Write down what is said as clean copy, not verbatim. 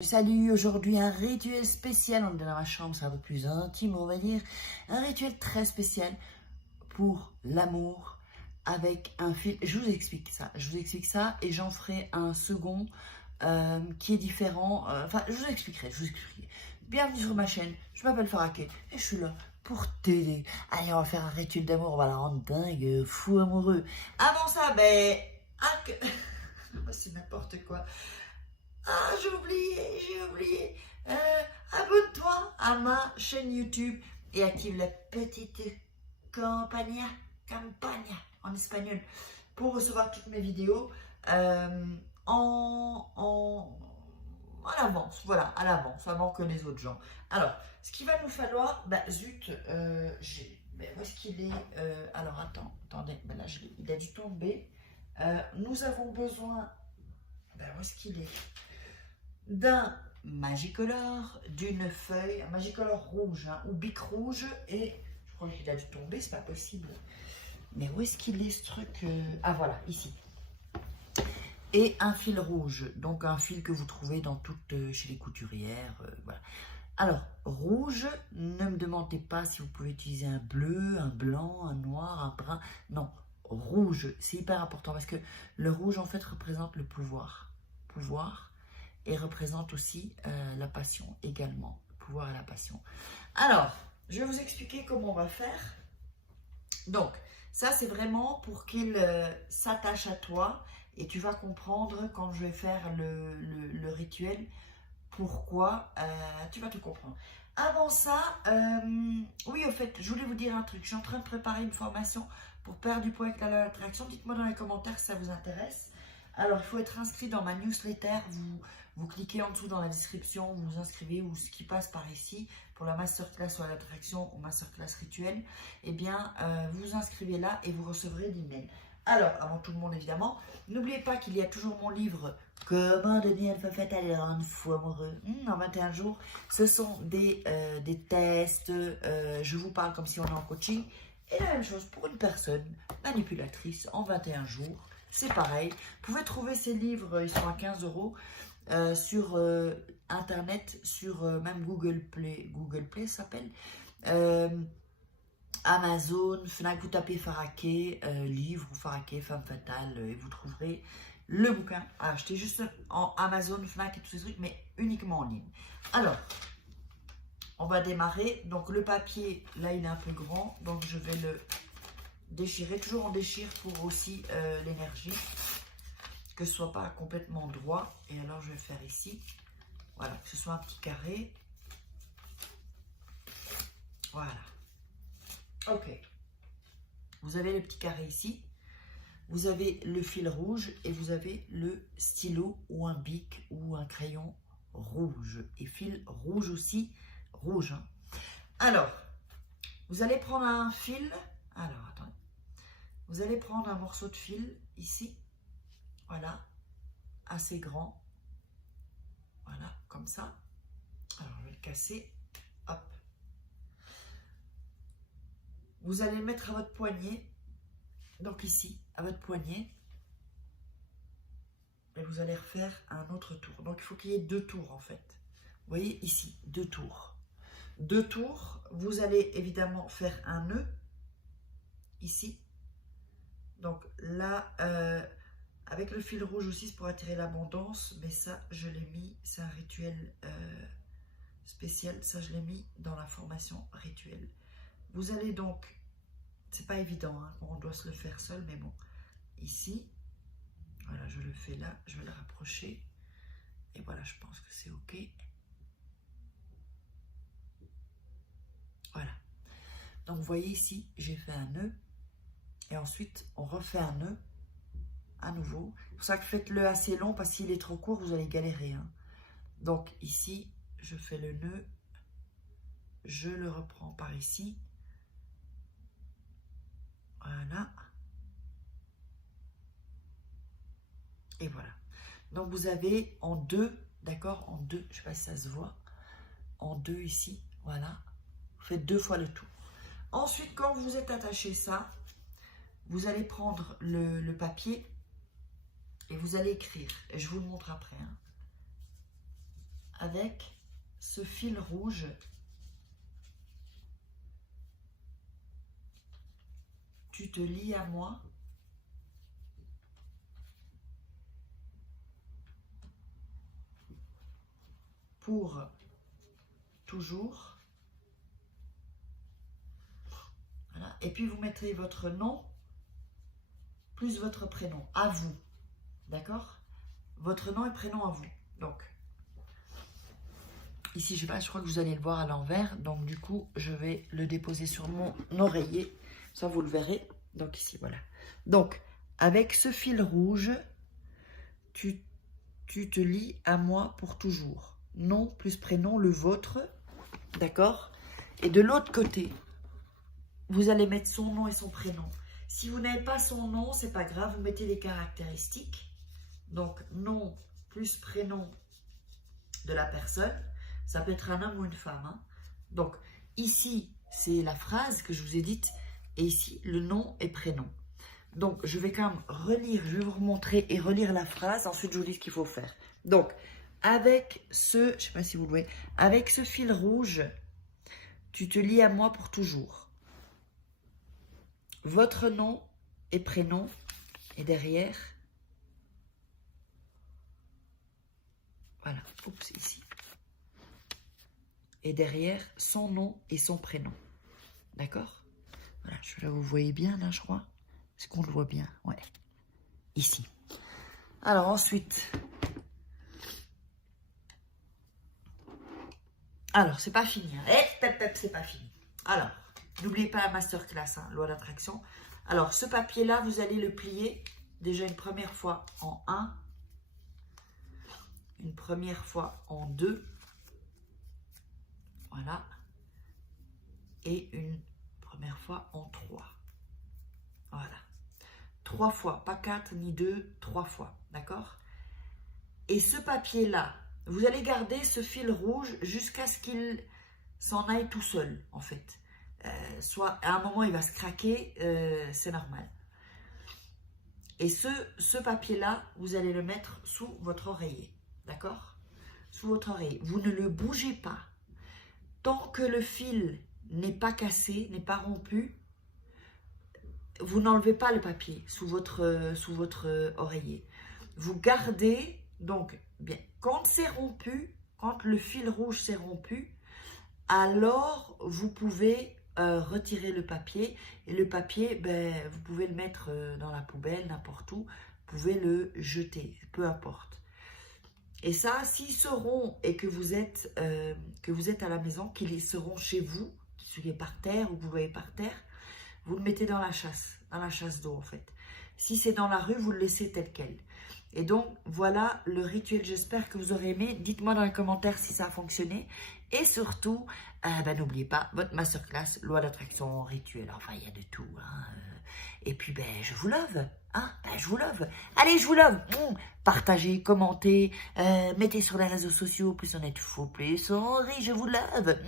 Salut, aujourd'hui un rituel spécial, on est dans ma chambre, c'est un peu plus intime on va dire, un rituel très spécial pour l'amour avec un fil, je vous explique ça et j'en ferai un second qui est différent, enfin je vous expliquerai. Bienvenue sur ma chaîne, je m'appelle Faraké et je suis là pour t'aider. Allez, on va faire un rituel d'amour, on va la rendre dingue, fou amoureux. Avant ça, c'est n'importe quoi. Ah, j'ai oublié. Abonne-toi à ma chaîne YouTube et active la petite campagna en espagnol pour recevoir toutes mes vidéos à l'avance, voilà, à l'avance, avant que les autres gens. Alors, ce qu'il va nous falloir, où est-ce qu'il est alors, attendez, là, il a dû tomber. Nous avons besoin, où est-ce qu'il est? D'un Magicolor, d'une feuille, un Magicolor rouge ou bic rouge, et je crois qu'il a dû tomber, c'est pas possible. Mais où est-ce qu'il est ce truc Ah voilà, ici. Et un fil rouge, donc un fil que vous trouvez dans chez les couturières, voilà. Alors, rouge, ne me demandez pas si vous pouvez utiliser un bleu, un blanc, un noir, un brun. Non, rouge, c'est hyper important parce que le rouge en fait représente le pouvoir. Et représente aussi la passion également, le pouvoir et la passion. Alors, je vais vous expliquer comment on va faire. Donc, ça c'est vraiment pour qu'il s'attache à toi et tu vas comprendre quand je vais faire le rituel, pourquoi, tu vas tout comprendre. Avant ça, oui au fait, je voulais vous dire un truc, je suis en train de préparer une formation pour perdre du poids avec la loi de l'attraction. Dites-moi dans les commentaires si ça vous intéresse. Alors, il faut être inscrit dans ma newsletter. Vous cliquez en dessous dans la description, vous vous inscrivez ou ce qui passe par ici pour la masterclass sur l'attraction ou masterclass rituelle. Eh bien, vous vous inscrivez là et vous recevrez l'email. Alors, avant tout le monde évidemment, n'oubliez pas qu'il y a toujours mon livre Comment devenir une femme fatale et rendre fou amoureux en 21 jours. Ce sont des tests, je vous parle comme si on est en coaching. Et la même chose pour une personne manipulatrice en 21 jours. C'est pareil. Vous pouvez trouver ces livres, ils sont à 15 € sur internet, sur même Google Play ça s'appelle. Amazon, Fnac, vous tapez Faraké, livre ou Faraké, femme fatale, et vous trouverez le bouquin à acheter juste en Amazon, Fnac et tous ces trucs, mais uniquement en ligne. Alors, on va démarrer. Donc le papier, là il est un peu grand, donc je vais le déchirer. Toujours on déchire pour aussi l'énergie, que ce soit pas complètement droit. Et alors je vais faire ici, voilà, que ce soit un petit carré. Voilà. Ok. Vous avez le petit carré ici. Vous avez le fil rouge et vous avez le stylo ou un bic ou un crayon rouge. Et fil rouge aussi, rouge. Hein. Alors, vous allez prendre un fil. Alors, attendez. Vous allez prendre un morceau de fil ici. Voilà. Assez grand. Voilà, comme ça. Alors, je vais le casser. Hop. Vous allez le mettre à votre poignet. Donc ici, à votre poignet. Et vous allez refaire un autre tour. Donc, il faut qu'il y ait 2 tours en fait. Vous voyez ici, 2 tours. 2 tours. Vous allez évidemment faire un nœud. Ici. Donc là, avec le fil rouge aussi, c'est pour attirer l'abondance. Mais ça, je l'ai mis, c'est un rituel spécial. Ça, je l'ai mis dans la formation rituelle. Vous allez donc, c'est pas évident, hein, on doit se le faire seul, mais bon. Ici, voilà, je le fais là, je vais le rapprocher. Et voilà, je pense que c'est OK. Voilà. Donc, vous voyez ici, j'ai fait un nœud. Et ensuite, on refait un nœud à nouveau. C'est pour ça que faites-le assez long, parce qu'il est trop court, vous allez galérer. Hein. Donc, ici, je fais le nœud. Je le reprends par ici. Voilà. Et voilà. Donc, vous avez en 2, d'accord, en 2, je ne sais pas si ça se voit, en 2 ici, voilà. Vous faites 2 fois le tour. Ensuite, quand vous êtes attaché ça, vous allez prendre le papier et vous allez écrire. Et je vous le montre après. Hein. avec ce fil rouge, tu te lis à moi pour toujours. Voilà. Et puis vous mettrez votre nom plus votre prénom, à vous. D'accord? Votre nom et prénom à vous. Donc, ici, je sais pas, je crois que vous allez le voir à l'envers. Donc, du coup, je vais le déposer sur mon oreiller. Ça, vous le verrez. Donc, ici, voilà. Donc, avec ce fil rouge, tu te lis à moi pour toujours. Nom plus prénom, le vôtre. D'accord? Et de l'autre côté, vous allez mettre son nom et son prénom. Si vous n'avez pas son nom, c'est pas grave, vous mettez les caractéristiques. Donc, nom plus prénom de la personne. Ça peut être un homme ou une femme. Hein. Donc, ici, c'est la phrase que je vous ai dite. Et ici, le nom et prénom. Donc, je vais quand même relire, je vais vous remontrer et relire la phrase. Ensuite, je vous dis ce qu'il faut faire. Donc, avec ce, je ne sais pas si vous le voyez, avec ce fil rouge, tu te lis à moi pour toujours. Votre nom et prénom, et derrière, voilà, oups, ici. Et derrière, son nom et son prénom. D'accord? Voilà, là, vous voyez bien, là, je crois. Est-ce qu'on le voit bien? Ouais. Ici. Alors, ensuite. Alors, c'est pas fini. Hein. C'est pas fini. Alors, n'oubliez pas la masterclass, hein, loi d'attraction. Alors, ce papier-là, vous allez le plier déjà une première fois en 1, une première fois en 2, voilà, et une première fois en 3. Voilà. 3 fois, pas 4 ni 2, 3 fois, d'accord? Et ce papier-là, vous allez garder ce fil rouge jusqu'à ce qu'il s'en aille tout seul, en fait. Soit à un moment, il va se craquer, c'est normal. Et ce papier-là, vous allez le mettre sous votre oreiller, d'accord? Sous votre oreiller. Vous ne le bougez pas. Tant que le fil n'est pas cassé, n'est pas rompu, vous n'enlevez pas le papier sous votre oreiller. Vous gardez, donc, bien, quand c'est rompu, quand le fil rouge s'est rompu, alors vous pouvez retirer le papier. Et le papier, ben, vous pouvez le mettre dans la poubelle, n'importe où. Vous pouvez le jeter, peu importe. Et ça, s'ils seront et que vous êtes à la maison, qu'ils seront chez vous, qu'ils soient par terre ou vous voyez par terre, vous le mettez dans la chasse d'eau en fait. Si c'est dans la rue, vous le laissez tel quel. Et donc, voilà le rituel. J'espère que vous aurez aimé. Dites-moi dans les commentaires si ça a fonctionné. Et surtout, n'oubliez pas votre masterclass, loi d'attraction, rituel. Enfin, il y a de tout. Hein. Et puis, je vous love. Hein. Je vous love. Allez, je vous love. Partagez, commentez, mettez sur les réseaux sociaux. Plus on est faux, plus on rit. Je vous love.